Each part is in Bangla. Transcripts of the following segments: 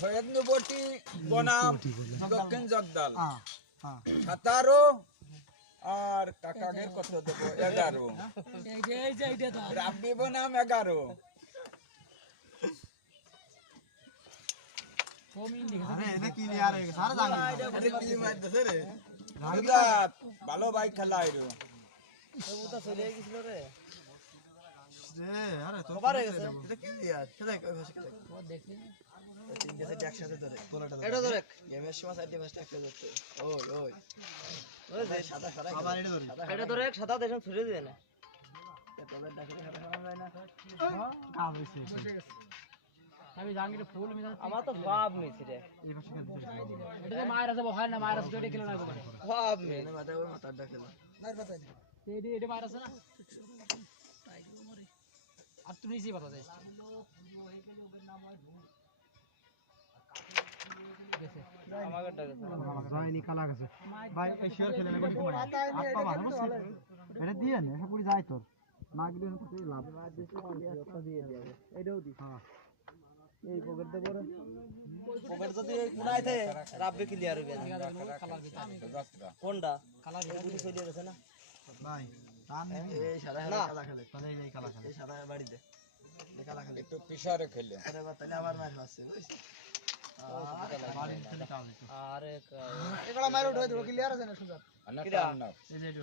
সৈয়দনবটি বনাম দক্ষিণ জগদাল 17 আর কাকাগের কত দেব 11 রাব্বি বনাম 11 ভালো ভাই খেলা আইরো আমি জানি রে ফুল মিলা আমার তো সব মিছি রে এই পাশে এটা যে মায়ের আছে হয় না মায়ের আছে এটা কিলো না সব মে মাথা ওই মাথাটা খেলা মায়ের পাতা দি এটা মায়ের আছে না আর তুমি নিচে পাতা যাইছ আমাকে ডাকে জয়নি কালা গেছে ভাই এই শেয়ার খেলে লাগবে তোমার আপা ভালো এটা দিয়ে না এসব পুরি যায় তোর না গিলে তো কি লাভ দিয়ে দিয়ে এটাও দি হ্যাঁ এই পকেট দে বড় পকেট যদি এই কোনাইতে রাব্বে ক্লিয়ার হবে না কোনটা কালার গুলি চলে গেছে না ভাই টান এই সাদা কালা খেলে তাহলে এই কালা খেলে এই সাদা বাড়ি দে এই কালা খেলে একটু পিছারে খেলে আরে তাহলে আবার ম্যাচ আছে বুঝছিস বাড়ি খেলে কাল আরে এগুলা মাইর উঠে দিও ক্লিয়ার আছে না সুজাত কিরা এই যে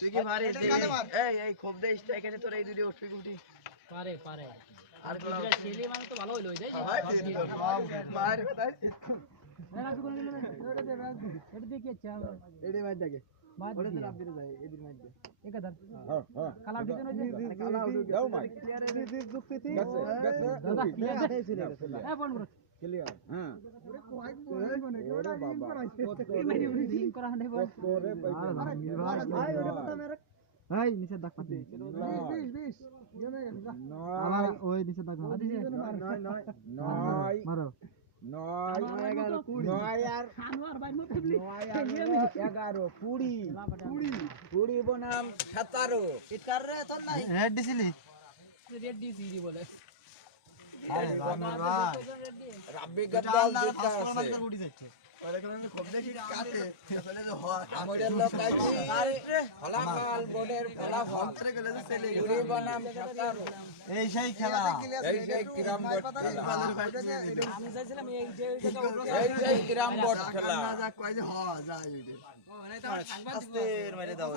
তুই কি মারে এই খুব দে স্ট্রাইক আছে তোর এই দুটো উঠবি গুটি পারে পারে আর কি ছেলে মানে তো ভালো হইলো যাই মার কোথায় না না কোন না এটা দে এটা দে কি চাও এটা মার দেখে ওরে তো রাব্বির যায় এদিন মার দে একাদার হ্যাঁ হ্যাঁ কালা দিতে না যে কালা উঠে দাও মার ক্লিয়ার এ দিস যুক্তি থি দাদা ক্লিয়ার ছিল এ বল বল ক্লিয়ার হ্যাঁ ওরে কোয়াই বলে ওরে বাবা এই মারি উড়ি দিন করা নাই বল ওরে ভাই ওরে কথা মেরে ভাই নিচে দাগ পাতি 20 জমে গেল আবার ওই নিচে দাগ মার নয় নয় নয় মারো 9 11 9 আর খানোয়ার ভাই মত 11 20 বনাম 17 ইতকার রে তোর নাই রেড দিছিলি রেড দিছিলি বলে আরে ভাই রাব্বি গদ্দাল জিতটা আছে উঠি যাচ্ছে ওরে কোন খুব দেখি কাটে আসলে যে আমাদের লোক আইছি ফলাফল বোর্ডের ফলাফল করে গেলে যে ছেলে 20 বনাম 17 এই সেই খেলা এই সেই কিরাম বোর্ড খেলা আমি চাইছিলাম এই জায়গা এই সেই কিরাম বোর্ড খেলা না যা কই যে যা ইউটি আস্তের মাইরে দাও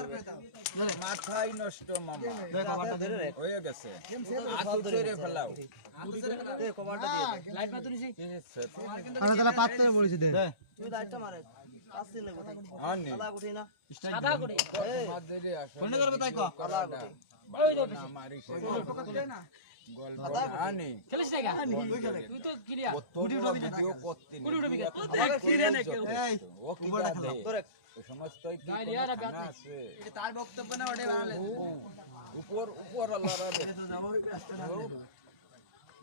মাথাই নষ্ট মামা হয়ে গেছে আতু চরে ফেলাও দে কভারটা দিয়ে লাইট মাত্র নিছি আরে তাহলে পাত্রে পড়েছে দে তুই লাইটটা মারে আসছে না কোথায় আনি সাদা গুটি না সাদা গুটি মাঝে আসো কোন করবে তাই কো সাদা গুটি ওই যে মারি সে না গোল আনি খেলিস না তুই তো ক্লিয়ার গুটি উঠবি না কেউ করতে গুটি উঠবি না ক্লিয়ার না কেউ এই ও কি খেলা তোরে সমস্তই কি আছে এটা তার বক্তব্য না ওটাই বানালে উপর আল্লাহ রা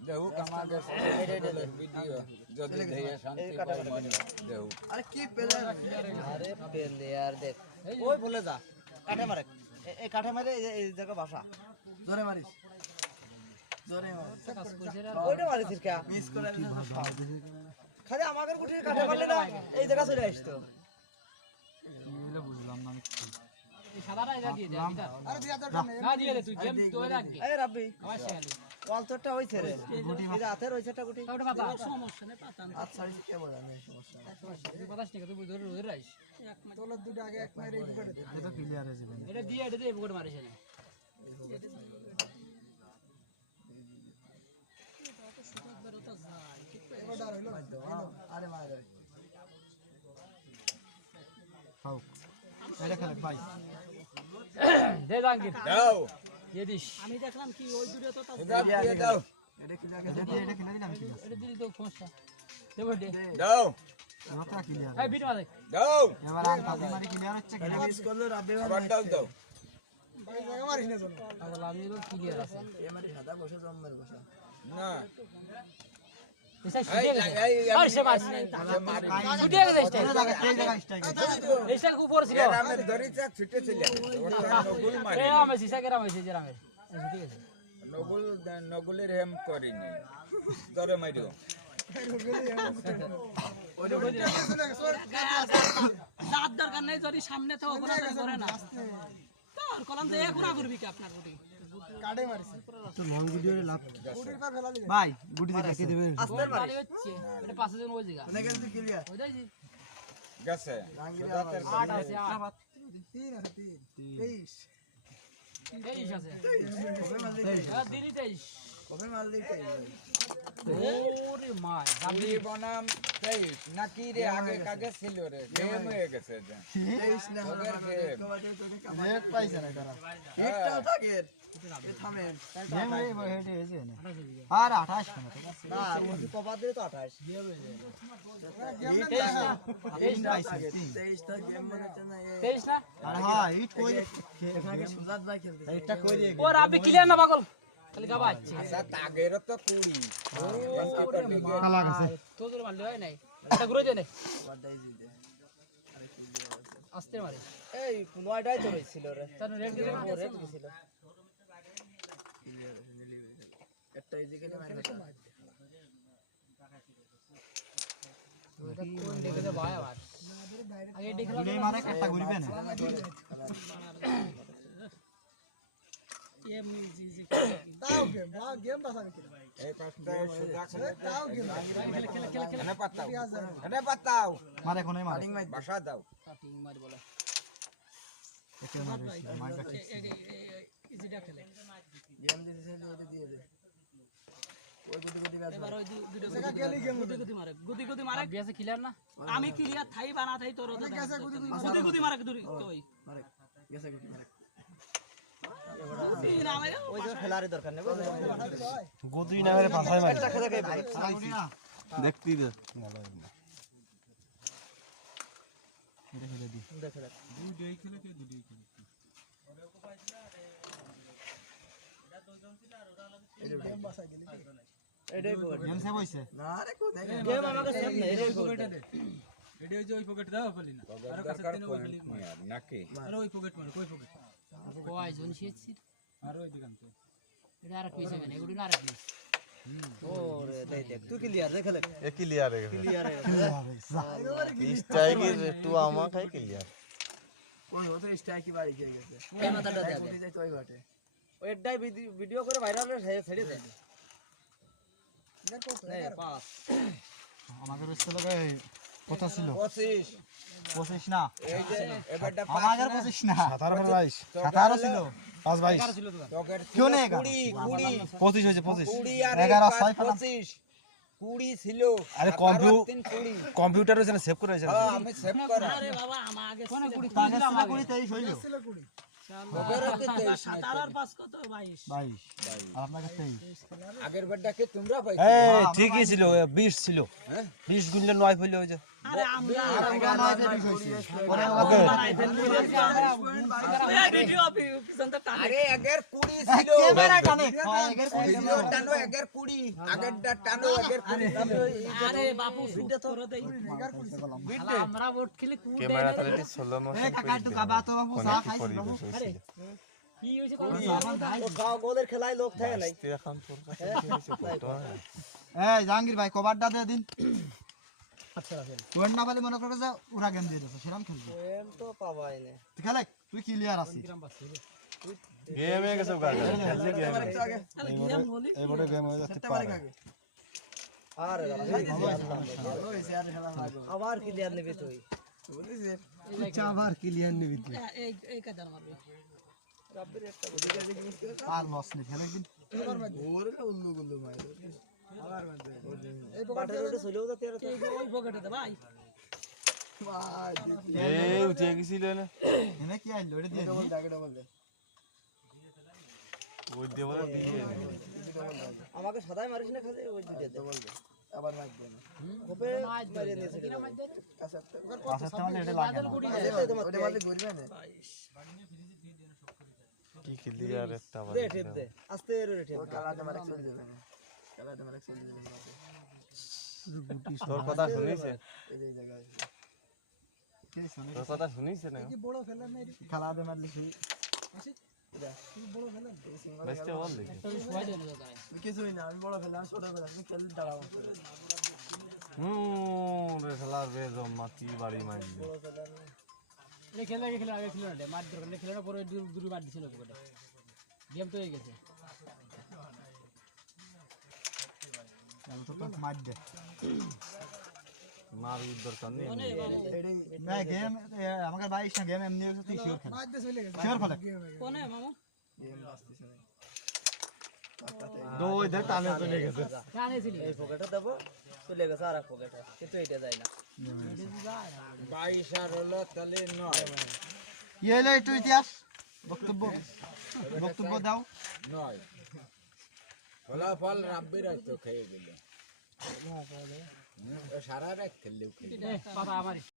দেহু কামা গেছে ভিডিও যদি দেহে শান্তি পাই মন দেহু আরে কি প্লেয়ার আরে প্লেয়ার দেখ ওই বলে যা কাঠে মারে এই কাঠে মারে এই জায়গা ভাষা জোরে মারিস জোরে মার ওইটা মারিস কি মিস করে খালি আমাদের গুটি কাঠে মারলে না এই জায়গা চলে আসতো এগুলো বুঝলাম না আমি এই সাদাটা এটা দিয়ে দে আরে দিয়া দে না দিয়ে দে তুই গেম তোই রাখবি এই রাব্বি আচ্ছা খালি ওয়ালতরটা হইছে রে এই হাতের হইছেটা গুটি ওটা পাতা সমস্যা নেই পাতা আচ্ছা কি বলা নেই সমস্যা তুই পাতাস না তুই ধরে ধরে রাইস তোর দুটো আগে এক মাইরে এই বুকটা দে এটা ক্লিয়ার আছে এটা দিয়ে এটা দিয়ে বুকটা মারিস না আরে মারে খাও এটা খেলে ভাই দে জাঙ্গির দাও দিয়ে দিস আমি দেখলাম কি ওই দুটো তো দিয়ে দাও এটা খেলে দিলাম কি এটা দিলি তো সমস্যা দে দাও মাত্রা ক্লিয়ার এই বিট মারে দাও এবার আর পাবি মারি ক্লিয়ার হচ্ছে কি মিস করলো রাব্বে আবার দাও ভাই জায়গা মারিস না জন আবার আমি এর ক্লিয়ার আছে এই মারি সাদা বসে জম্মের বসে না এসে শুয়ে গেছে আর সে মারছ না শুয়ে গেছে এই জায়গা স্ট্রাইক এসে উপর ছিল রামের দড়িটা ছুটে চলে ওটা নগুল মারে এ আমি সিসা কেরা মেসেজ রামের ঠিক আছে নগুলের হেম করি নাই ধরে মাইরো দাঁত দরকার নেই যদি সামনে তো অপরাধ করে না তোর কলম যে ঘোরা করবি কি আপনার গুটি কাটে মারিস তো লং ভিডিও রে লাভ গুটির পা ফেলা দিবে ভাই গুটি দেখে দিবে আস্তে মারি হচ্ছে এটা পাঁচ জন ওই জায়গা দেখেন তুই ক্লিয়ার হই যাইছি গেছে 8 আছে 8 3 আছে 3 23 আছে 23 দিলি 23 কবে মাল দিতে ওরে মা আমি বনাম 23 নাকি রে আগে কাগে ছিল রে গেম হয়ে গেছে যে 23 না ওদের গেম নেট পাইছে না তারা একটা থাকে থামেন গেম রে ভাই হেডে হয়েছে না আর 28 কেন না ওই কবার দিয়ে তো 28 23 পাইছে 23 টা গেম মনে হচ্ছে না 23 না আর হ্যাঁ ইট কই এখানে সুজাত ভাই খেলতে এটা কই রে ও রাবি ক্লিয়ার না পাগল খালি গাবাচ্ছি আচ্ছা তাগের তো 20 কালা গেছে তোদের মারলে হয় নাই এটা ঘুরে দে নে বাদাই দিতে আস্তে মারি এই 9টাই তো ছিল রে তার রেড দিলে রেড ছিল একটা এদিকে মাইনাস ওটা কোন দেখে দে ভাই আবার আগে দেখে গুড়ি মারে কাটা ঘুরবে না এম জি জি দাও গেম বাসা কি এই পাঁচটা সুদা খেলে দাও গেম খেলে এনে পাতাও মারে কোনে মারে বাসা দাও কাটিং মারি বলে একে মারে মারটা ঠিক ইজিটা খেলে গেম দিতে চাইলে ওটা দিয়ে দে ওই গুটি ব্যাস এবার ওই দুটো জায়গা গেলি গেম গুদি মারে বিয়াসে ক্লিয়ার না আমি ক্লিয়ার থাই বানা থাই তোর গুদি মারে দূরি কই মারে গেছে গুটি মারে ওই যে খেলার দরকার নেই গদুই না মেরে পাছায় মারে দেখতি দে এটাই পড় গেম সে বইছে না রে কো গেম আমাকে সেভ নেই এটাই পকেটে দে এডি হইছে ওই পকেটে দাও বলি না আর কাছে দিন ওই বলি নাকি আর ওই পকেট মানে কই পকেট কয় জন শিয়েছি আর ওই দিকান তো এটা আর পিছে নেই এগুলো না রাখবি ওরে দেখ দেখ তুই ক্লিয়ার রে খেলে এ ক্লিয়ার হয়ে গেছে ক্লিয়ার রে স্ট্রাইকের একটু আমা খাই ক্লিয়ার কোন হতো স্ট্রাইক কি বাড়ি খেয়ে গেছে এই মাথাটা দে গুটি যাই তো ওই ঘাটে ওইটাই ভিডিও করে ভাইরাল হয়ে ছেড়ে দে নে পাস আমাদের হচ্ছে লগে কত ছিল 25 25 না এই যে এবারটা আমাদের 25 না 17 22 17 ছিল 5 22 ছিল তো তোকের কেউ নেই 20 25 হয়েছে 25 20 আর 11 6 25 20 ছিল আরে 20 কম্পিউটার হয়েছে না সেভ করে হয়েছে হ্যাঁ আমি সেভ করা আরে বাবা আমার আগে কোন কুড়ি তাকে ছিল 23 হইলো তোকের কি 23 17 আর 5 কত 22 22 আর আপনাকে 23 আগের বারটা কি তোমরা পাইছো এই ঠিকই ছিল 20 ছিল হ্যাঁ 20 গুণলে 9 হইলো ওই যে আরে আমরা পরে ওকে ভিডিও পিছন তো টানে আরে আগের 20 ছিল ক্যামেরা টানে আগের ভিডিও টানো আগের 20 আগেরটা টানো আগের 20 ছিল আরে বাপু ভিডিও তো দেই শালা আমরা ভোট খেলে কুড়ি ক্যামেরা তাহলে স্লো এ মোশন কাকা একটু কাবা তো বাবু চা খাইছি বাবু কি হইছে কোন ও গাও গোলের খেলায় লোক থাকে নাই তুই এখন তোর কাছে কি হইছে ফটো এই জাহাঙ্গীর ভাই কভারটা দিয়ে দিন আচ্ছা তোর না বলে মনে করে যে ওরা গেম দিয়ে দিছে সেরাম খেলবে এম তো পাবাই না তুই খেলে তুই ক্লিয়ার আছিস গেম হয়ে গেছে গাড়ি খেললি গেম আরে গেম বলি এই বড় গেম হয়ে যাচ্ছে আরে ভালো হইছে আর খেলা লাগবে আবার ক্লিয়ার নেবে তুই বুঝিস আবার ক্লিয়ার নিবি তুই এই কাদার মারবে রাব্বির একটা বুঝিয়ে দেখিস আর লস নেই খেলে একদিন ওরে উল্লু গুল্লু মাই আবার মারবে এই পকেটে ওটা চলেও যাতে আর ওই পকেটে দে ভাই এই উঠে গেছিল না এনে কি আইলো এটা দিয়ে ডবল দাগে ডবল দে ওই দেওয়ালে দিয়ে আমাকে সদাই মারিস না খালি ওই দুইটা ডবল দে আবার মার দে না কোপে মারিয়ে নিয়েছে কাছে পাঁচটা মানে এটা লাগে না ওটা মারলে ঘুরবে না কি ক্লিয়ার একটা আবার দে টেপ দে আস্তে রে টেপ কালাতে মারে চলে যাবে না কালাতে মারে চলে যাবে তোর কথা শুনিছে এই জায়গায় তোর কথা শুনিছে না খেলা দে মারলি বেস্টে বল দেখি কিছুই না আমি বড় ফেলা আমি ছোট ফেলা আমি খেলতে দাঁড়াবো রে খেলার রে জম্মা কি বাড়ি মারলি এই খেলা আগে খেলা না মার দরকার খেলাটা পরে দূরে মার দিছিল পকেটে গেম তো হয়ে গেছে মার দে মার দরকার নেই না গেম আমাকে বাইশ না গেম এমনি তুই শিওর খেল মার দে চলে গেছে শিওর খেল কোনে মামু গেম বাঁচতেছে না দো ইধর টানে চলে গেছে জানেছিলি এই পকেটে দেবো চলে গেছে আর এক পকেটে কিন্তু এটা যায় না 22 আর হলো তাহলে 9 ইয়ে হলো একটু ইতিহাস বক্তব্য দাও 9 ফলাফল রাব্বির হয়তো খেয়ে গেল সারা রাত খেললেও খেয়ে পাতা আমারই